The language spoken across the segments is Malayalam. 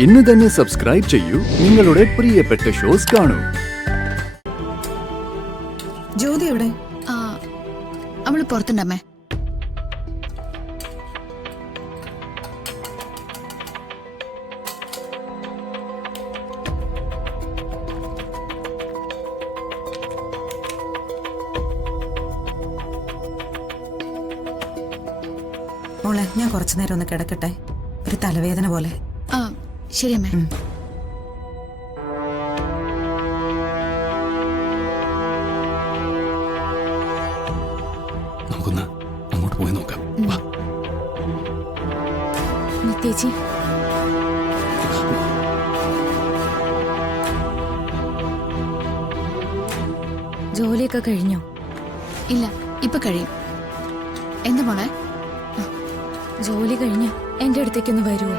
ഇന്ന് തന്നെ സബ്സ്ക്രൈബ് ചെയ്യൂ, നിങ്ങളുടെ പ്രിയപ്പെട്ട ഷോസ് കാണൂ. ജ്യോതി എവിടെ? അവള് പുറത്തുണ്ടമ്മേ. മോളെ, ഞാൻ കുറച്ചു നേരം ഒന്ന് കിടക്കട്ടെ. ഒരു തലവേദന പോലെ. ശരി അമ്മേ. നമുക്കൊന്ന് അങ്ങോട്ട് പോയി നോക്കാം. നിത്യേച്ചി, ജോലിയൊക്കെ കഴിഞ്ഞോ? ഇല്ല, ഇപ്പൊ കഴിയും. എന്താ മോളെ? ജോലി കഴിഞ്ഞ എന്റെ അടുത്തേക്കൊന്ന് വരുമോ?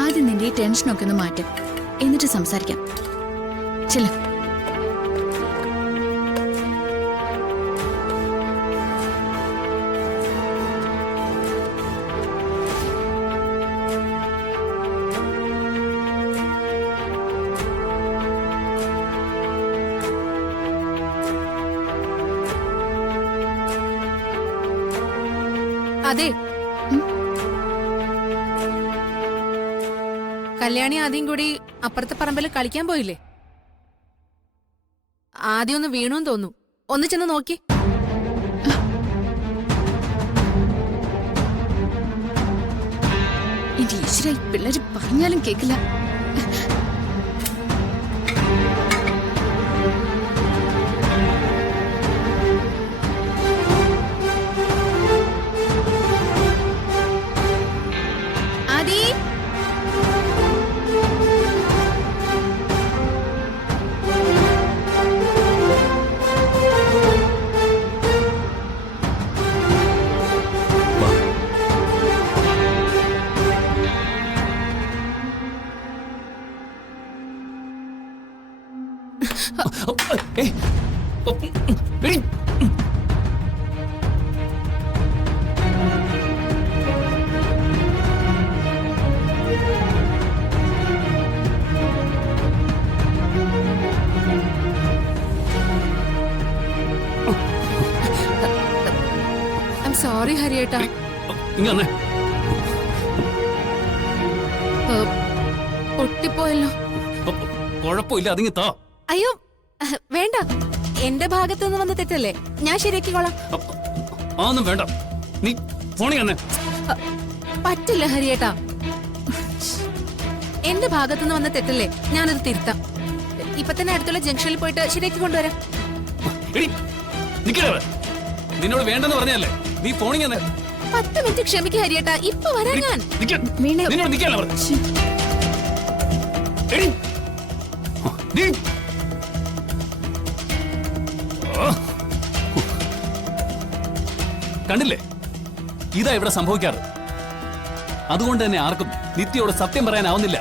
ആദ്യം നിന്റെ ഈ ടെൻഷനൊക്കെ ഒന്ന് മാറ്റും, എന്നിട്ട് സംസാരിക്കാം. ചെല്ല. അതെ, കല്യാണി ആദ്യം കൂടി അപ്പുറത്തെ പറമ്പിൽ കളിക്കാൻ പോയില്ലേ? ആദ്യം ഒന്ന് വീണുന്ന് തോന്നു. ഒന്ന് ചെന്ന് നോക്കി. എന്റെ ഈശ്വര, ഈ പിള്ളേര് പറഞ്ഞാലും കേക്കില്ല. സോറി ഹരിയേട്ടാ. പൊട്ടിപ്പോയല്ലോ. കുഴപ്പമില്ല, അതിങ്ങ് താ. അയ്യോ വേണ്ട, എന്റെ ഭാഗത്തുനിന്ന് വന്ന തെറ്റല്ലേ, ഞാൻ ശരിയാക്കിക്കോളാം. ഒന്നും വേണ്ട, നീ ഫോണി തന്നെ. പറ്റില്ല ഹരിയേട്ടാ, എന്റെ ഭാഗത്തുനിന്ന് വന്ന തെറ്റല്ലേ, ഞാനത് തിരുത്താം. ഇപ്പൊ തന്നെ അടുത്തുള്ള ജംഗ്ഷനിൽ പോയിട്ട് ശരിയാക്കി കൊണ്ടുവരാം. നിന്നോട് വേണ്ടെന്ന് പറഞ്ഞല്ലേ, നീ ഫോണി തന്നെ. 10 മിനിറ്റ് ക്ഷമിക്കുക ഹരിയേട്ടാ, ഇപ്പൊ വരാം ഞാൻ. നിന്നോട് നിൽക്കാനല്ല പറഞ്ഞു. കണ്ടില്ലേ, ഇതാ ഇവിടെ സംഭവിക്കാറ്. അതുകൊണ്ട് തന്നെ ആർക്കും നിത്യയോട് സത്യം പറയാനാവുന്നില്ല.